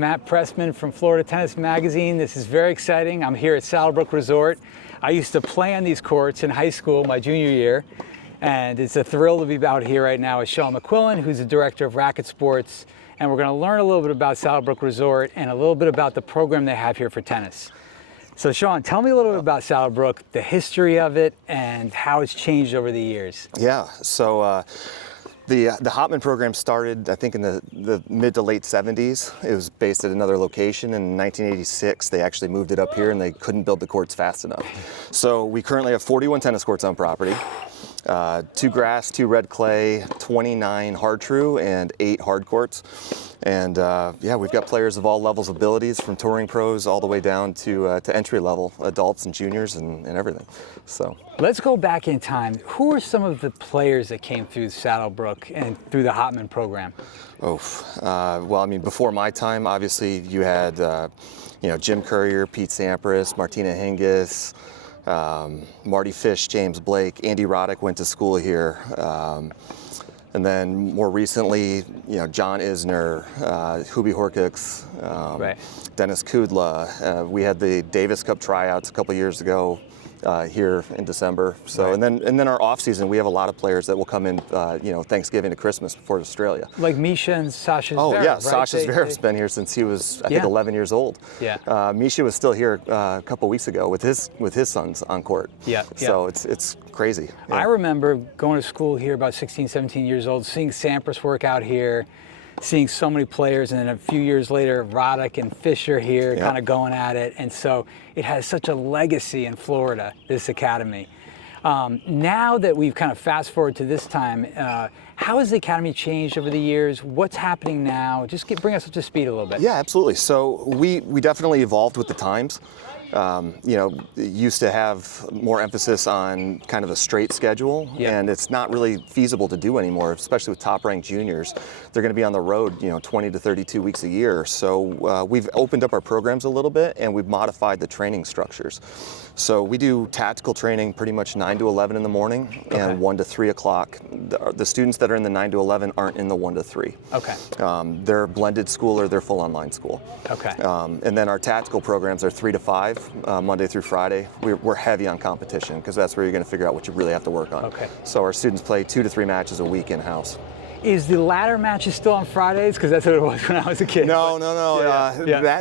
Matt Pressman from Florida Tennis Magazine. This is very exciting. I'm here at Saddlebrook Resort. I used to play on these courts in high school, my junior year, and it's a thrill to be out here right now with Sean McQuillan, who's the director of Racket Sports, and we're going to learn a little bit about Saddlebrook Resort and a little bit about the program they have here for tennis. So Sean, tell me a little bit about Saddlebrook, the history of it, and how it's changed over the years. Yeah, so the Hopman program started, I think, in the mid to late 70s. It was based at another location. In 1986, they actually moved it up here, and they couldn't build the courts fast enough. So we currently have 41 tennis courts on property. 2 grass, 2 red clay, 29 hard true, and 8 hard courts. And yeah, we've got players of all levels of abilities, from touring pros all the way down to entry level adults and juniors and everything. So let's go back in time. Who are some of the players that came through Saddlebrook and through the Hopman program? Well, I mean, before my time, obviously you had Jim Courier, Pete Sampras, Martina Hingis, Marty Fish, James Blake, Andy Roddick went to school here. And then more recently, John Isner, Hubie Horkix, right. Dennis Kudla. We had the Davis Cup tryouts a couple years ago here in December. So right. and then our off season, we have a lot of players that will come in, Thanksgiving to Christmas before Australia. Like Misha and Sasha Zverev. Oh yeah, right? Sasha Zverev's been here since he was, I think, 11 years old. Yeah. Misha was still here a couple weeks ago with his sons on court. Yeah. So it's crazy. Yeah. I remember going to school here about 16, 17 years old, seeing Sampras work out here, seeing so many players, and then a few years later, Roddick and Fisher here kind of going at it. And so it has such a legacy in Florida, this academy. Now that we've kind of fast forward to this time, how has the academy changed over the years? What's happening now? Just bring us up to speed a little bit. Yeah, absolutely. So we definitely evolved with the times. It used to have more emphasis on kind of a straight schedule, and it's not really feasible to do anymore, especially with top-ranked juniors. They're going to be on the road, 20 to 32 weeks a year. So we've opened up our programs a little bit, and we've modified the training structures. So we do tactical training pretty much 9 to 11 in the morning and 1 to 3 o'clock. The students that are in the 9 to 11 aren't in the 1 to 3. Okay. They're blended school or they're full online school. Okay. And then our tactical programs are 3 to 5. Monday through Friday. We're heavy on competition because that's where you're going to figure out what you really have to work on. Okay. So our students play 2 to 3 matches a week in-house. Is the ladder matches still on Fridays? Because that's what it was when I was a kid. No.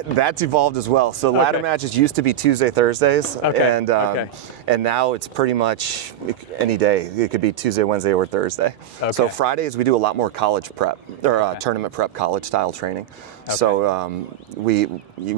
That's evolved as well. So ladder matches used to be Tuesday, Thursdays, and now it's pretty much any day. It could be Tuesday, Wednesday, or Thursday. Okay. So Fridays we do a lot more college prep or tournament prep, college style training. Okay. So we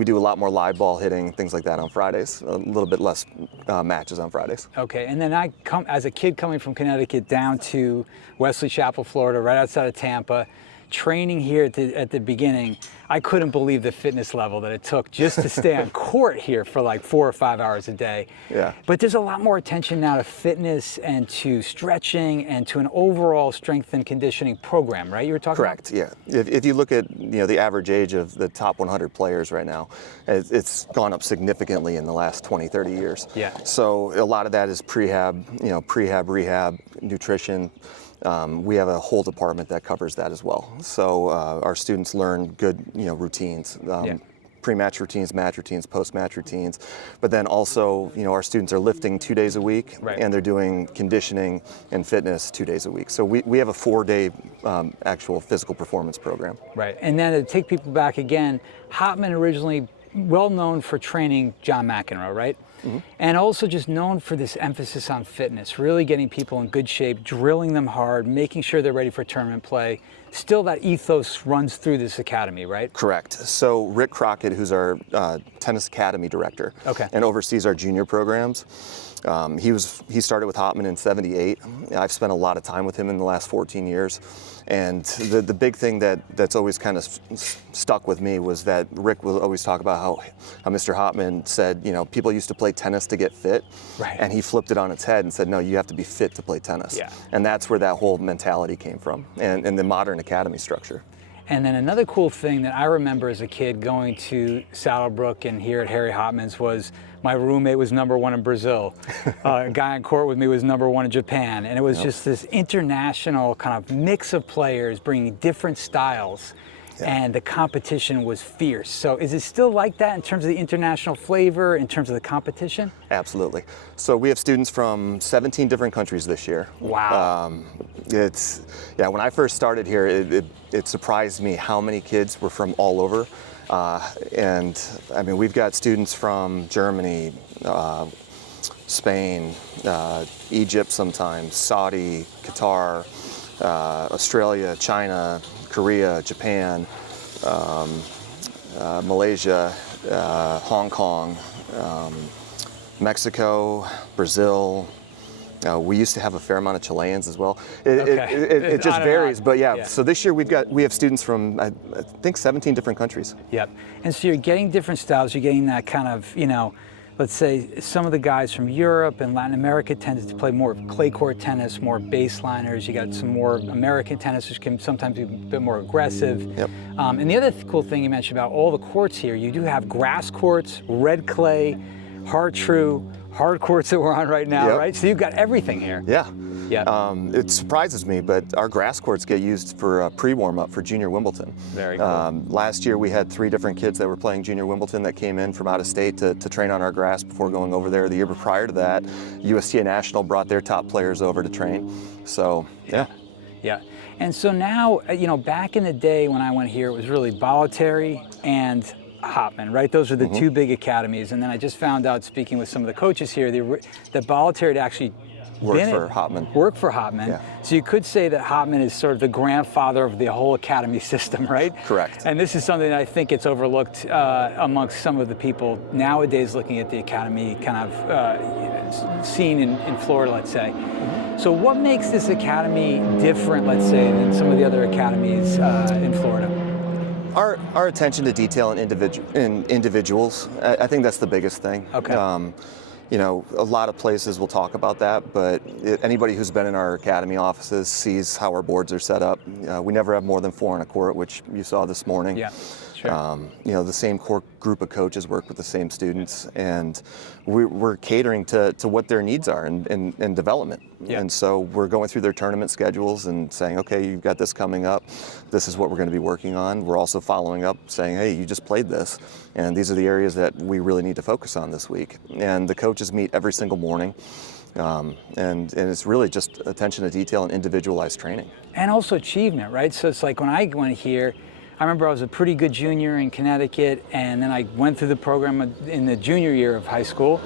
do a lot more live ball hitting, things like that on Fridays. A little bit less matches on Fridays. Okay, and then I come as a kid coming from Connecticut down to Wesley Chapel, Florida, right outside of Tampa, training here at the beginning. I couldn't believe the fitness level that it took just to stay on court here for like 4 or 5 hours a day. Yeah. But there's a lot more attention now to fitness and to stretching and to an overall strength and conditioning program, right? You were talking Correct, about? Yeah. If you look at the average age of the top 100 players right now, it's gone up significantly in the last 20, 30 years. Yeah. So a lot of that is prehab, rehab, nutrition. We have a whole department that covers that as well. So our students learn good, routines, pre-match routines, match routines, post-match routines. But then also, our students are lifting 2 days a week, and they're doing conditioning and fitness 2 days a week. So we have a 4-day actual physical performance program. Right, and then to take people back again, Hopman originally well known for training John McEnroe, right? Mm-hmm. And also just known for this emphasis on fitness, really getting people in good shape, drilling them hard, making sure they're ready for tournament play. Still that ethos runs through this academy, right? Correct. So Rick Crockett, who's our tennis academy director and oversees our junior programs, he started with Hopman in '78. I've spent a lot of time with him in the last 14 years. And the big thing that's always kind of stuck with me was that Rick will always talk about how Mr. Hopman said, people used to play tennis to get fit, and he flipped it on its head and said, no, you have to be fit to play tennis. Yeah. And that's where that whole mentality came from, and the modern academy structure. And then another cool thing that I remember as a kid going to Saddlebrook and here at Harry Hopman's was my roommate was #1 in Brazil. A guy on court with me was #1 in Japan. And it was just this international kind of mix of players bringing different styles. and the competition was fierce. So is it still like that in terms of the international flavor, in terms of the competition? Absolutely. So we have students from 17 different countries this year. Wow. When I first started here, it surprised me how many kids were from all over. And I mean, we've got students from Germany, Spain, Egypt sometimes, Saudi, Qatar, Australia, China, Korea, Japan, Malaysia, Hong Kong, Mexico, Brazil. We used to have a fair amount of Chileans as well. It just varies, but yeah. So this year we have students from I think 17 different countries. Yep. And so you're getting different styles. You're getting that kind of, let's say some of the guys from Europe and Latin America tend to play more clay court tennis, more baseliners. You got some more American tennis, which can sometimes be a bit more aggressive. Yep. And the other cool thing you mentioned about all the courts here, you do have grass courts, red clay, hard true, hard courts that we're on right now, yep. right? So you've got everything here. Yeah. Yeah. It surprises me, but our grass courts get used for pre-warm-up for Junior Wimbledon. Very cool. Last year we had 3 different kids that were playing Junior Wimbledon that came in from out of state to train on our grass before going over there. The year prior to that, USTA National brought their top players over to train. So, yeah. Yeah. And so now, back in the day when I went here, it was really Bollettieri and Hopman, right? Those are the 2 big academies. And then I just found out, speaking with some of the coaches here, that Bollettieri had actually worked for Hopman. Yeah. So you could say that Hopman is sort of the grandfather of the whole academy system, right? Correct. And this is something that I think gets overlooked amongst some of the people nowadays looking at the academy kind of scene in Florida, let's say. So what makes this academy different, let's say, than some of the other academies in Florida? Our attention to detail in individuals, I think that's the biggest thing. Okay. A lot of places will talk about that, but anybody who's been in our academy offices sees how our boards are set up. We never have more than 4 on a court, which you saw this morning. Yeah, sure. The same core group of coaches work with the same students, and we're catering to what their needs are in development. Yeah. And so we're going through their tournament schedules and saying, okay, you've got this coming up. This is what we're going to be working on. We're also following up saying, hey, you just played this, and these are the areas that we really need to focus on this week. And the coaches meet every single morning. And it's really just attention to detail and individualized training. And also achievement, right? So it's like when I went here, I remember I was a pretty good junior in Connecticut, and then I went through the program in the junior year of high school,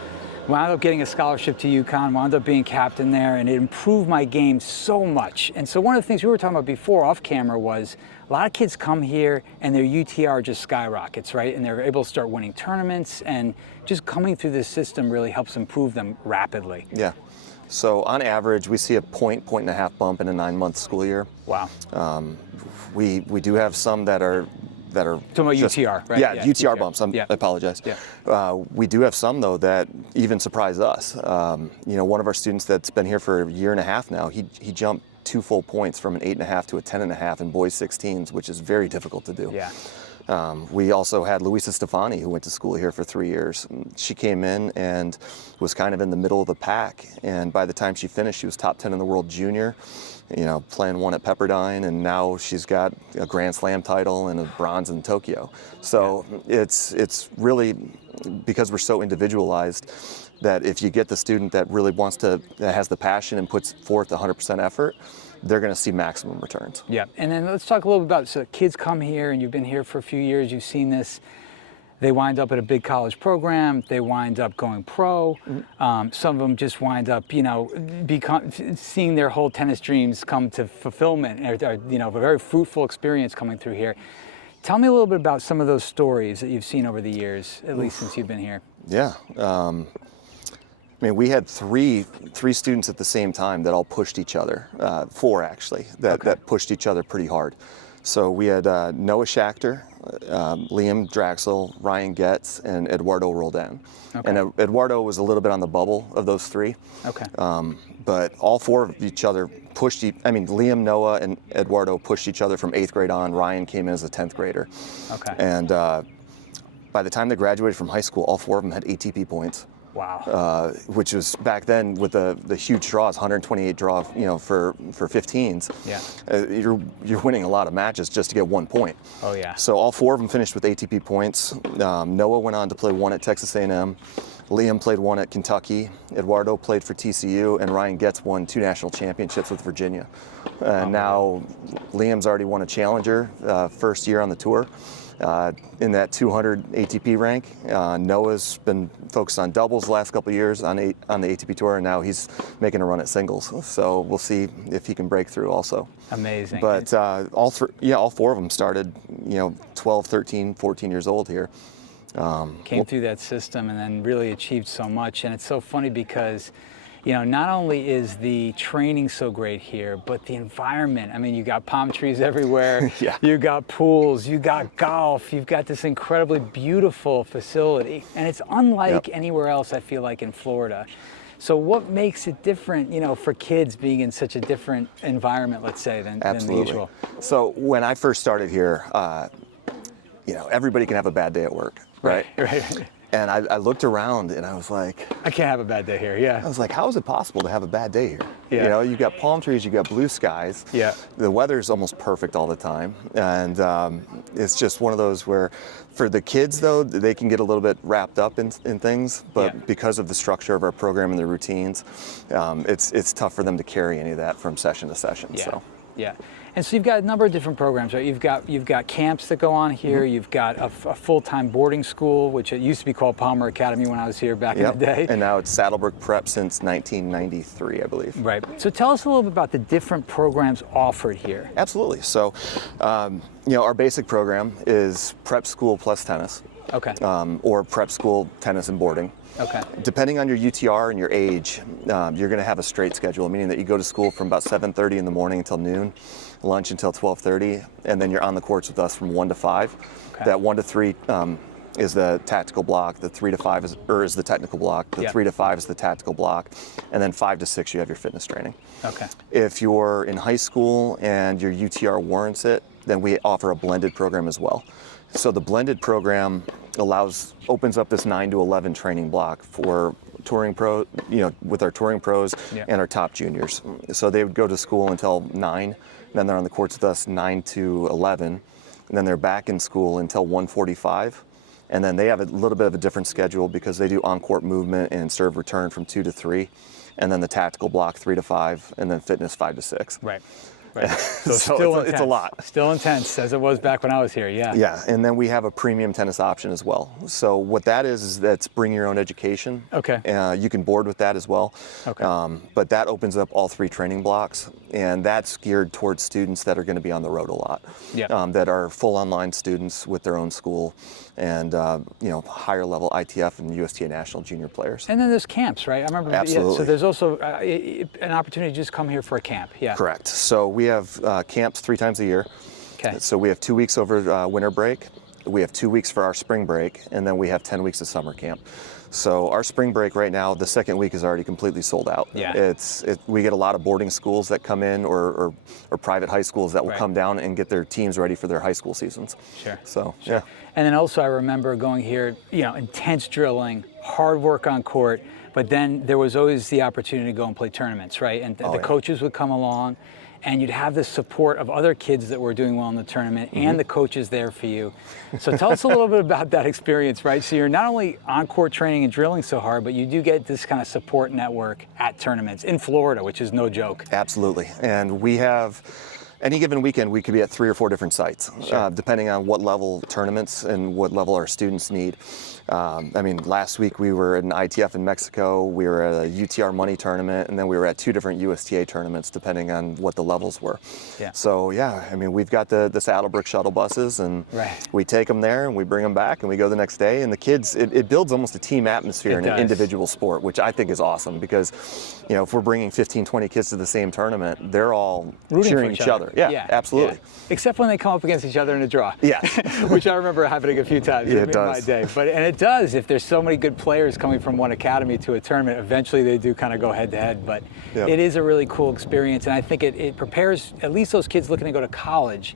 wound up getting a scholarship to UConn, wound up being captain there, and it improved my game so much. And so one of the things we were talking about before off camera was a lot of kids come here and their UTR just skyrockets, right? And they're able to start winning tournaments, and just coming through this system really helps improve them rapidly. Yeah. So on average, we see a point and a half bump in a 9-month school year. Wow. We do have some that are talking about just, UTR, right? Yeah, UTR bumps. I apologize. Yeah. We do have some though that even surprise us. One of our students that's been here for a year and a half now, he jumped 2 full points from an 8.5 to a 10.5 in boys 16s, which is very difficult to do. Yeah. We also had Luisa Stefani, who went to school here for 3 years. She came in and was kind of in the middle of the pack, and by the time she finished, she was top 10 in the world junior, playing 1 at Pepperdine, and now she's got a Grand Slam title and a bronze in Tokyo. So it's really, because we're so individualized, that if you get the student that really that has the passion and puts forth 100% effort, they're going to see maximum returns. Yeah, and then let's talk a little bit about, so kids come here, and you've been here for a few years, you've seen this, they wind up at a big college program, they wind up going pro, some of them just wind up, seeing their whole tennis dreams come to fulfillment, or a very fruitful experience coming through here. Tell me a little bit about some of those stories that you've seen over the years, at least since you've been here. Yeah. We had three students at the same time that all pushed each other, 4 actually, that pushed each other pretty hard. So we had Noah Schachter, Liam Draxel, Ryan Getz, and Eduardo Roldan. Okay. And Eduardo was a little bit on the bubble of those 3. Okay. But all 4 of each other Liam, Noah, and Eduardo pushed each other from 8th grade on. Ryan came in as a 10th grader. Okay. And by the time they graduated from high school, all 4 of them had ATP points. Wow. Which was back then with the huge draws, 128 draw, for 15s. Yeah. You're winning a lot of matches just to get 1 point. Oh yeah. So all 4 of them finished with ATP points. Noah went on to play 1 at Texas A&M. Liam played 1 at Kentucky. Eduardo played for TCU, and Ryan Getz won 2 national championships with Virginia. And now Liam's already won a challenger first year on the tour. In that 200 ATP rank. Noah's been focused on doubles the last couple of years on the ATP tour, and now he's making a run at singles. So we'll see if he can break through also. Amazing. But all 4 of them started, 12, 13, 14 years old here. Came through that system and then really achieved so much. And it's so funny because not only is the training so great here, but the environment. I mean, you got palm trees everywhere. Yeah. You got pools, you got golf, you've got this incredibly beautiful facility. And it's unlike anywhere else, I feel like, in Florida. So what makes it different, for kids being in such a different environment, let's say, than the usual? So when I first started here, everybody can have a bad day at work, right? Right. And I looked around and I was like, I can't have a bad day here, yeah. I was like, how is it possible to have a bad day here? Yeah. You got palm trees, you got blue skies. Yeah. The weather's almost perfect all the time. And it's just one of those where, for the kids though, they can get a little bit wrapped up in things, but because of the structure of our program and the routines, it's tough for them to carry any of that from session to session. Yeah. So. Yeah. And so you've got a number of different programs, right? You've got camps that go on here. Mm-hmm. You've got a full-time boarding school, which it used to be called Palmer Academy when I was here back in the day. And now it's Saddlebrook Prep since 1993, I believe. Right. So tell us a little bit about the different programs offered here. Absolutely. So, our basic program is prep school plus tennis. Okay. Or prep school, tennis, and boarding. Okay. Depending on your UTR and your age, you're going to have a straight schedule, meaning that you go to school from about 7:30 in the morning until noon, lunch until 12:30, and then you're on the courts with us from 1 to 5. Okay. That 1 to 3 is the tactical block. The 3 to 5 is the technical block. The 3 to 5 is the tactical block, and then 5 to 6 you have your fitness training. Okay. If you're in high school and your UTR warrants it, then we offer a blended program as well. So the blended program opens up this 9 to 11 training block for touring pro, with our touring pros and our top juniors. So they would go to school until 9, and then they're on the courts with us 9 to 11, and then they're back in school until 1:45, and then they have a little bit of a different schedule because they do on-court movement and serve return from 2 to 3, and then the tactical block 3 to 5, and then fitness 5 to 6. Right. Right. So still it's a lot. Still intense, as it was back when I was here, yeah. Yeah, and then we have a premium tennis option as well. So what that is that's bring your own education. Okay. You can board with that as well. Okay. But that opens up all 3 training blocks, and that's geared towards students that are going to be on the road a lot. Yeah. That are full online students with their own school, and higher level ITF and USTA national junior players. And then there's camps, right? I remember. Absolutely. Yeah, so there's also an opportunity to just come here for a camp. Yeah. Correct. So we have camps 3 times a year. Okay. So we have 2 weeks over winter break. We have 2 weeks for our spring break, and then we have 10 weeks of summer camp. So our spring break right now, the second week is already completely sold out. Yeah. We get a lot of boarding schools that come in, or private high schools that will come down and get their teams ready for their high school seasons. Sure. So sure. Yeah. And then also I remember going here, intense drilling, hard work on court, but then there was always the opportunity to go and play tournaments, right? And the coaches would come along, and you'd have the support of other kids that were doing well in the tournament, and the coaches there for you. So tell us a little bit about that experience, right? So you're not only on-court training and drilling so hard, but you do get this kind of support network at tournaments in Florida, which is no joke. Absolutely. And we have, any given weekend, we could be at 3 or 4 different sites, depending on what level tournaments and what level our students need. Last week we were at an ITF in Mexico, we were at a UTR money tournament, and then we were at 2 different USTA tournaments, depending on what the levels were. Yeah. So we've got the Saddlebrook shuttle buses, and we take them there and we bring them back and we go the next day. And the kids, it builds almost a team atmosphere in an individual sport, which I think is awesome, because if we're bringing 15, 20 kids to the same tournament, they're all cheering each other. Yeah, absolutely. Yeah. Except when they come up against each other in a draw. Yeah. Which I remember happening a few times in my does. day. And it does. If there's so many good players coming from one academy to a tournament, eventually they do kind of go head to head. But it is a really cool experience, and I think it prepares at least those kids looking to go to college.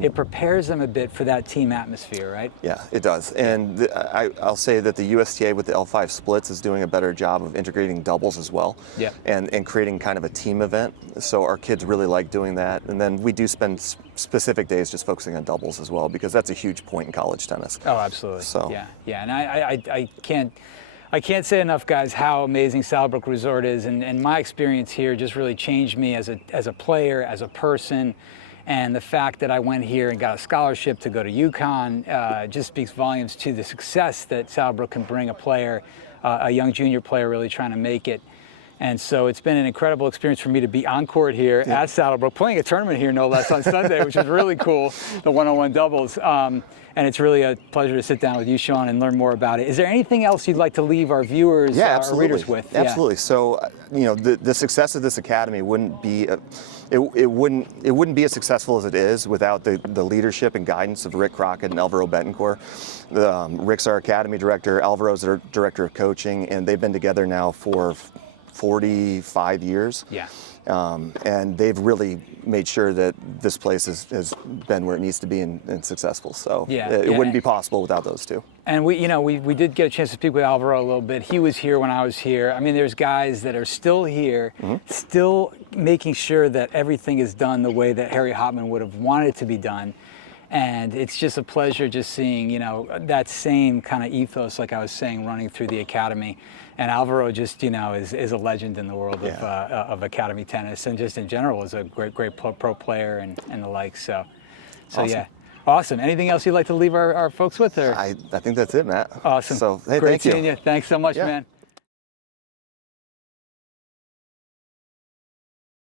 It prepares them a bit for that team atmosphere, right? Yeah, it does. And I'll say that the USTA with the L5 splits is doing a better job of integrating doubles as well. Yeah. And creating kind of a team event. So our kids really like doing that. And then we do spend specific days just focusing on doubles as well, because that's a huge point in college tennis. Oh, absolutely. So yeah. And I can't say enough, guys, how amazing Saddlebrook Resort is, and my experience here just really changed me as a player, as a person. And the fact that I went here and got a scholarship to go to UConn just speaks volumes to the success that Saddlebrook can bring a player, a young junior player really trying to make it. And so it's been an incredible experience for me to be on court here at Saddlebrook, playing a tournament here, no less, on Sunday, which is really cool, the one-on-one doubles. And it's really a pleasure to sit down with you, Sean, and learn more about it. Is there anything else you'd like to leave our viewers, our readers with? Absolutely. So, the success of this academy wouldn't be it wouldn't be as successful as it is without the leadership and guidance of Rick Crockett and Alvaro Betancourt. Rick's our academy director, Alvaro's our director of coaching, and they've been together now for 45 years. Yeah. And they've really made sure that this place has been where it needs to be and successful. So it wouldn't be possible without those two. And we did get a chance to speak with Alvaro a little bit. He was here when I was here. I mean, there's guys that are still here, still making sure that everything is done the way that Harry Hopman would have wanted it to be done. And it's just a pleasure just seeing, that same kind of ethos, like I was saying, running through the academy. And Alvaro just, is a legend in the world of academy tennis, and just in general is a great pro player and the like. So awesome. Yeah. Awesome. Anything else you'd like to leave our folks with? Or? I think that's it, Matt. Awesome. So, hey, great thank you. seeing you. Thanks so much, man.